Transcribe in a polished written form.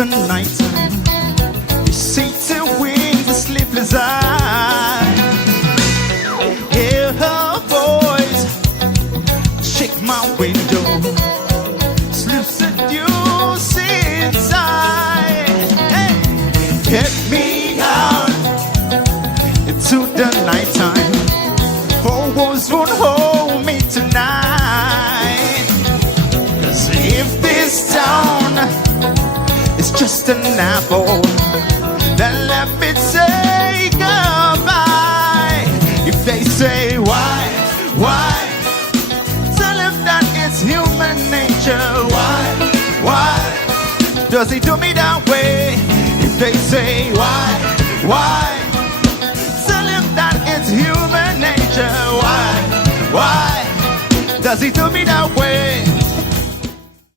the night time. You see to wings the sleepless eye. Hear her voice, shake my window, slip seduce inside. Hey, get me out into the night time. Oh, wolves won't hold me tonight. 'Cause if this town is just an apple, then let me say goodbye. If they say why, tell him that it's human nature. Why does he do me that way? If they say why, tell him that it's human nature. Why does he do me that way?